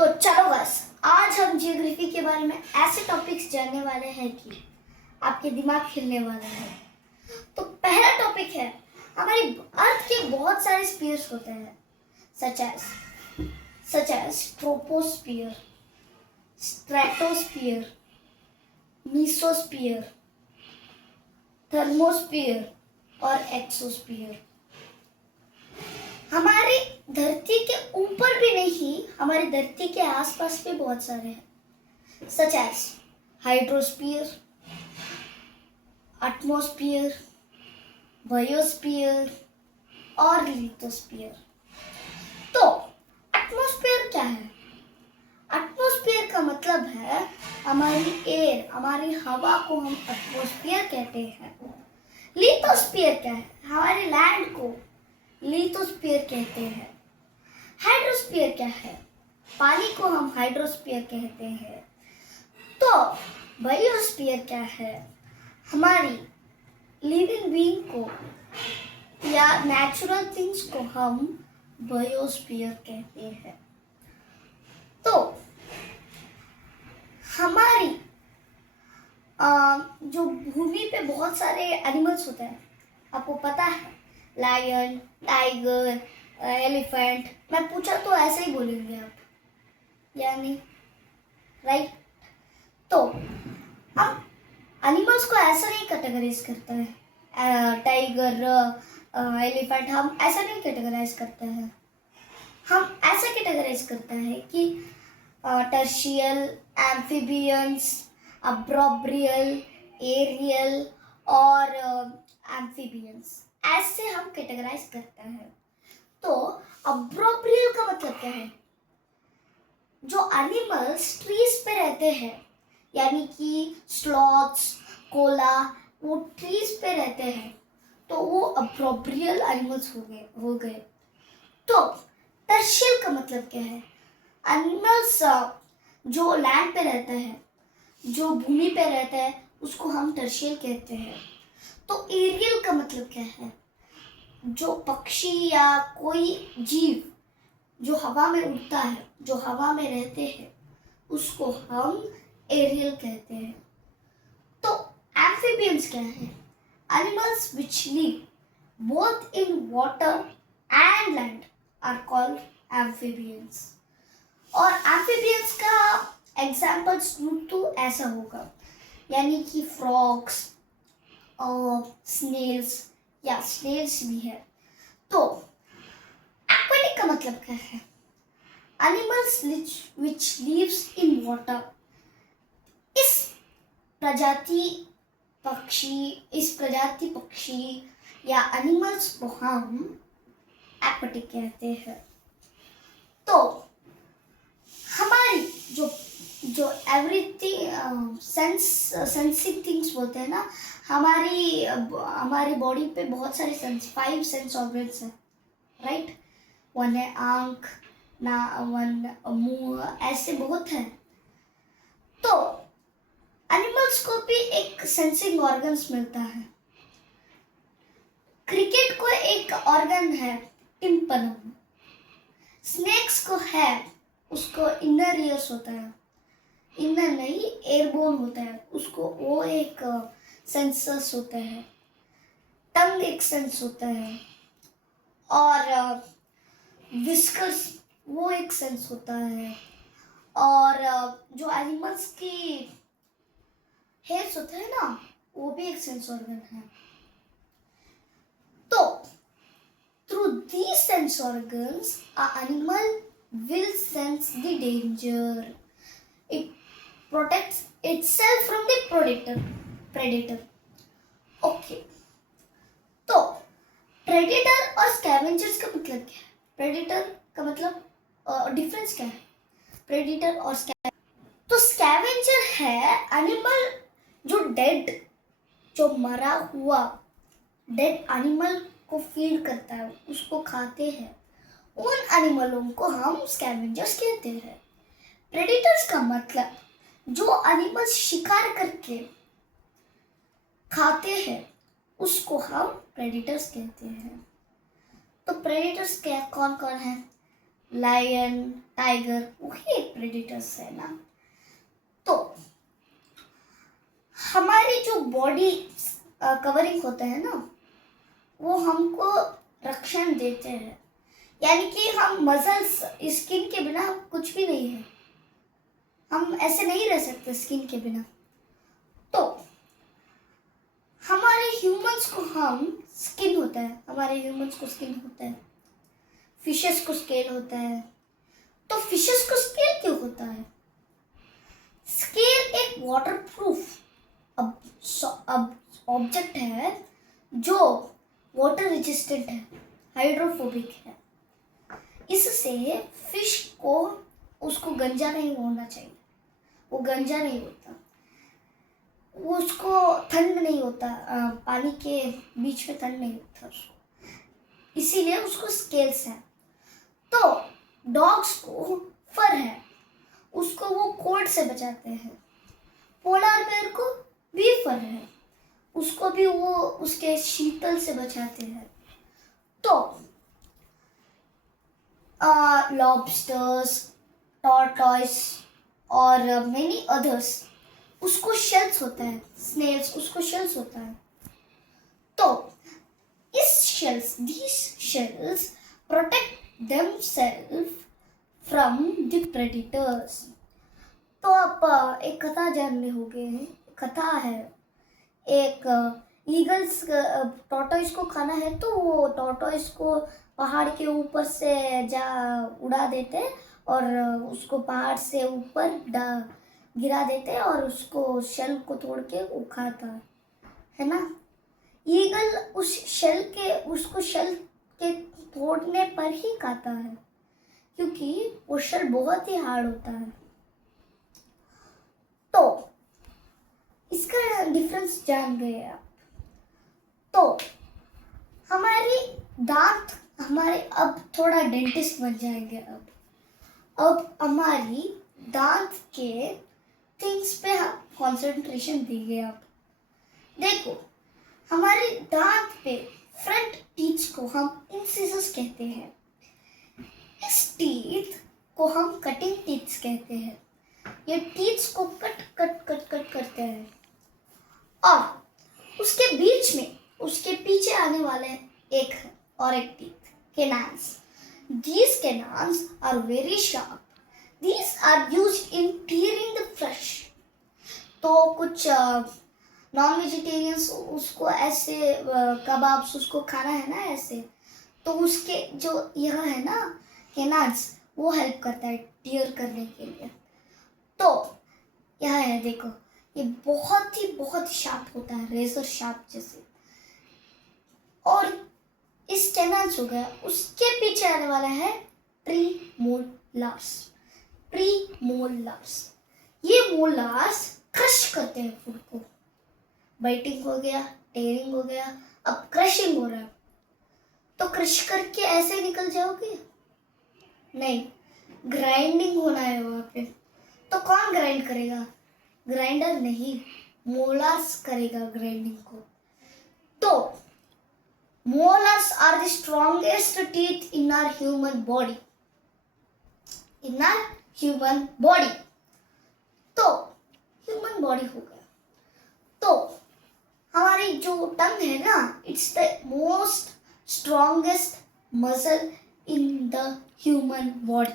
तो चलो बस आज हम जियोग्राफी के बारे में ऐसे टॉपिक्स जानने वाले हैं कि आपके दिमाग खिलने वाला है। तो पहला टॉपिक है, हमारी अर्थ के बहुत सारे स्फीयर्स होते हैं, such as troposphere, stratosphere, mesosphere, thermosphere और एक्सोस्फियर। हमारी धरती के ऊपर भी नहीं, हमारी धरती के आसपास भी बहुत सारे हैं, such as hydrosphere, atmosphere, biosphere और लिथोस्फियर। तो एटमॉस्फियर क्या है? एटमॉस्फियर का मतलब है हमारी एयर, हमारी हवा को हम एटमॉस्फियर कहते हैं। लिथोस्फियर क्या है? हमारे लैंड को लिथोस्फियर कहते हैं। हाइड्रोस्फियर क्या है? पानी को हम हाइड्रोस्फियर कहते हैं। तो बायोस्फियर क्या है? हमारी लिविंग बीइंग को या नेचुरल थिंग्स को हम बायोस्फियर कहते हैं। तो हमारी जो भूमि पे बहुत सारे एनिमल्स होते हैं, आपको पता है, लायन, टाइगर, एलिफेंट। मैं पूछा तो ऐसे ही बोलेंगे आप, यानी राइट? तो हम एनिमल्स को ऐसा नहीं कैटेगराइज करते हैं, टाइगर, एलिफेंट, हम ऐसा नहीं कैटेगराइज करते हैं। हम ऐसा कैटेगराइज करते हैं कि टर्शियल, एम्फीबियंस, अब्रोब्रियल, एरियल और एम्फीबियंस, ऐसे हम कैटेगराइज करते हैं। तो अब्रोब्रियल का मतलब क्या है? जो एनिमल्स ट्रीज पे रहते हैं, यानी कि स्लॉथ्स, कोला, वो ट्रीज पे रहते हैं, तो वो अब्रोब्रियल एनिमल्स हो गए। तो टर्शियल का मतलब क्या है? एनिमल्स जो लैंड पे रहते हैं, जो भूमि पे रहते हैं, उसको हम टर्शियल कहते हैं। तो एरियल का मतलब क्या है? जो पक्षी या कोई जीव जो हवा में उड़ता है, जो हवा में रहते हैं, उसको हम एरियल कहते हैं। तो एम्फीबियंस क्या है? Animals which live both in water and land are called amphibians. और एम्फीबियंस का एग्जाम्पल्स तो ऐसा होगा, यानी कि फ्रॉग्स और स्नेल्स, या स्नेल्स भी है। तो एक्वेटिक का मतलब क्या है? Animals which lives in water. इस प्रजाति पक्षी या एनिमल्स को हम एक्वेटिक कहते हैं। तो हमारी जो एवरीथिंग सेंसिंग थिंग्स बोलते हैं ना, हमारी बॉडी पे बहुत सारे 5 सेंस ऑर्गन्स हैं, राइट? 1 है आंख, ना 1 मुंह, ऐसे बहुत हैं। तो एनिमल्स को भी एक सेंसिंग ऑर्गन्स मिलता है। क्रिकेट को एक ऑर्गन है टिम्पनम। स्नेक्स को है, उसको इनर ईयर्स होता है, इनर नहीं एयरबोन होता है, उसको वो एक सेंसर्स होता है। टंग एक सेंस होता है, और विस्कर्स वो एक सेंस होता है। और जो एनिमल्स की हेयर्स होते हैं ना, वो भी एक सेंस ऑर्गन है। तो through these sense organs, an animal will sense the danger. It protects itself from the predator. Okay. तो predator और scavengers का मतलब क्या है? predator का मतलब डिफरेंस क्या है? predator और scavenger। तो scavenger है एनिमल जो मरा हुआ डेड एनिमल को फीड करता है, उसको खाते हैं। उन एनिमलों को हम स्कैवेंजर्स कहते हैं। प्रेडेटर्स का मतलब जो एनिमल्स शिकार करके खाते हैं, उसको हम प्रेडेटर्स कहते हैं। तो प्रेडेटर्स क्या कौन कौन है? लायन, टाइगर, वही एक प्रेडिटर्स है ना। तो हमारी जो बॉडी कवरिंग होते हैं ना, वो हमको रक्षण देते हैं, यानी कि हम मसल्स, स्किन के बिना कुछ भी नहीं है, हम ऐसे नहीं रह सकते स्किन के बिना। तो हमारे ह्यूमंस को हम स्किन होता है, हमारे ह्यूमंस को स्किन होता है, फिशेस को स्केल होता है। तो फिशेस को स्केल क्यों होता है? स्केल एक वाटरप्रूफ अब ऑब्जेक्ट है जो वाटर रेजिस्टेंट है, हाइड्रोफोबिक है। इससे फिश को उसको गंजा नहीं होना चाहिए, वो गंजा नहीं होता, वो उसको ठंड नहीं होता, पानी के बीच में ठंड नहीं होता उसको, इसीलिए उसको स्केल्स है। तो डॉग्स को फर है, उसको वो कोल्ड से बचाते हैं। पोलार बेयर को भी फर है, उसको भी वो उसके शीतल से बचाते हैं। तो लॉबस्टर्स, टॉर्टॉइस और मेनी अदर्स, उसको शेल्स होता है, स्नेल्स उसको शेल्स होता है। तो these shells protect themselves from the predators। तो आप एक कथा जानने होंगे, कथा है, एक ईगल्स टॉर्टॉइस को खाना है, तो वो टॉर्टॉइस को पहाड़ के ऊपर से जा उड़ा देते और उसको पहाड़ से ऊपर गिरा देते और उसको शेल को तोड़ के वो खाता है ना। ईगल उसको शेल के तोड़ने पर ही खाता है, क्योंकि वो शेल बहुत ही हार्ड होता है। तो इसका डिफरेंस जान गए आप। तो हमारी दांत, हमारे अब थोड़ा डेंटिस्ट बन जाएंगे। अब हमारी दांत के थिंग्स पे कंसंट्रेशन दीजिए आप। देखो, हमारे दांत पे फ्रंट टीथ को हम इंसिसस कहते हैं, इस टीथ को हम कटिंग टीथ कहते हैं। ये टीथ को कट कट कट कट करते हैं और उसके बीच में, उसके पीछे आने वाले एक है और एक teeth, canines। These canines are very sharp. These are used in tearing the flesh। तो कुछ नॉन वेजिटेरियंस उसको ऐसे कबाब्स उसको खाना है ना ऐसे, तो उसके जो यह है ना कैनाइन्स, वो हेल्प करता है टीयर करने के लिए। तो यह है, देखो, ये बहुत ही शार्प होता है, रेजर शार्प जैसे। और इस कैनाइन्स हो गया, उसके पीछे आने वाला है प्रीमोलार्स। प्रीमोलार्स, ये मोलार्स क्रश करते हैं फूड को। बाइटिंग हो गया, टेयरिंग हो गया, अब क्रशिंग हो रहा है। तो क्रश करके ऐसे निकल जाओगे? नहीं, ग्राइंडिंग होना है वहां पे। तो कौन ग्राइंड करेगा? ग्राइंडर नहीं, मोलार्स करेगा ग्राइंडिंग को। तो molars are the strongest teeth in our human body, in our human body. तो ह्यूमन बॉडी हो गया। तो हमारी जो टंग है ना, it's the most strongest muscle in the human body.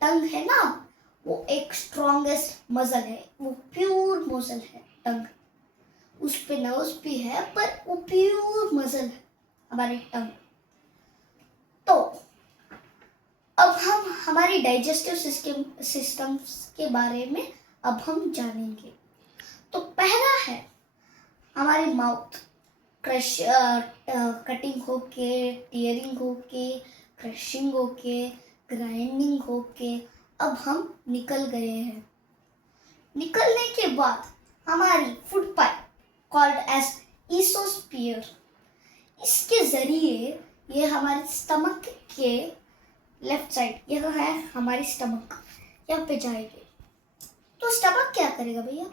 Tongue है ना, वो एक स्ट्रॉन्गेस्ट मसल है, वो प्योर मसल है टंग। उस पे नर्व्स भी है, पर वो प्योर मसल है हमारी टंग। तो अब हम हमारी डाइजेस्टिव सिस्टम्स के बारे में अब हम जानेंगे। तो पहला है हमारी माउथ, कटिंग होके, टीयरिंग होके, क्रशिंग होके, ग्राइंडिंग होके अब हम निकल गए हैं। निकलने के बाद हमारी फूड पाइप कॉल्ड एज ईसोस्फीयर, इसके जरिए ये हमारे स्टमक के लेफ्ट साइड, यह है हमारी स्टमक, यहाँ पे जाएगी। तो स्टमक क्या करेगा भैया?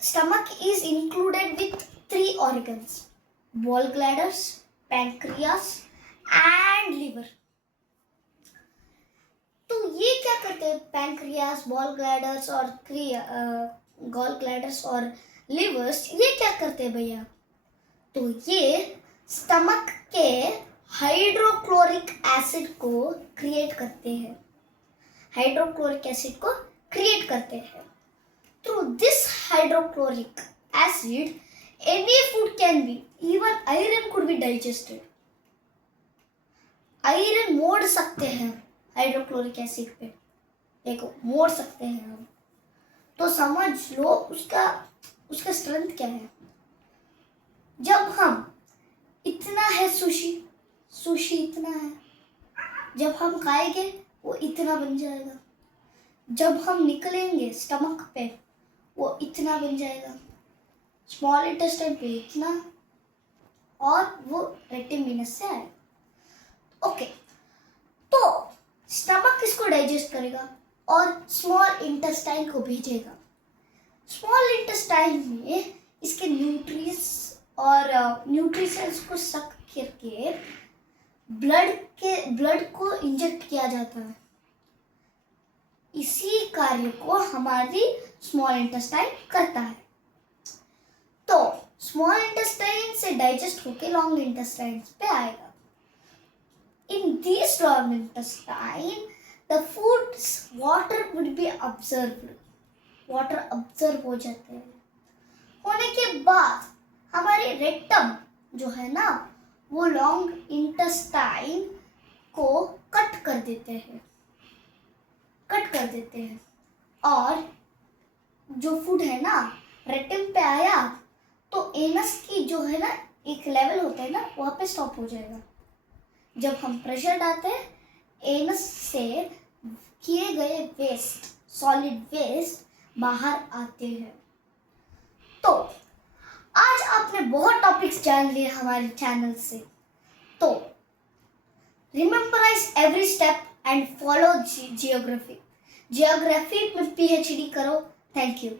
Stomach is included with 3 organs: gallbladders, pancreas and liver. तो ये क्या करते हैं, पैंक्रियास, गॉल ब्लैडर्स और लिवर्स, ये क्या करते हैं भैया? तो ये स्टमक के हाइड्रोक्लोरिक एसिड को क्रिएट करते हैं, हाइड्रोक्लोरिक एसिड को क्रिएट करते हैं। Through this hydrochloric acid any food can be, even iron could be digested. Iron मोड़ सकते हैं हाइड्रोक्लोरिक एसिड पे, देखो मोड़ सकते हैं हम। तो समझ लो उसका स्ट्रेंथ क्या है। जब हम इतना है सुशी इतना है, जब हम खाएंगे वो इतना बन जाएगा। जब हम निकलेंगे स्टमक पे वो इतना बन जाएगा, स्मॉल इंटेस्टाइन पे इतना, और वो रेक्टम वीनस से आएगा। ओके, तो स्टमक इसको डाइजेस्ट करेगा और स्मॉल इंटेस्टाइन को भेजेगा। स्मॉल इंटेस्टाइन में इसके न्यूट्रिशंस को सक करके ब्लड को इंजेक्ट किया जाता है। इसी कार्य को हमारी स्मॉल इंटेस्टाइन करता है। तो स्मॉल इंटेस्टाइन से डाइजेस्ट होके लॉन्ग इंटेस्टाइन पे आएगा। In these long intestine, the food's water would be absorbed. Water observe हो जाते हैं। होने के बाद हमारे रेक्टम जो है ना, वो लॉन्ग इंटेस्टाइन को कट कर देते हैं, और जो फूड है ना रेक्टम पे आया तो एनस की जो है ना एक लेवल होता है ना, वहाँ पे स्टॉप हो जाएगा। जब हम प्रेशर डालते हैं, एनस से किए गए वेस्ट, सॉलिड वेस्ट बाहर आते हैं। तो आज आपने बहुत टॉपिक्स जान लिए हमारे चैनल से। तो rememberize every step and follow geography में PhD करो। Thank you.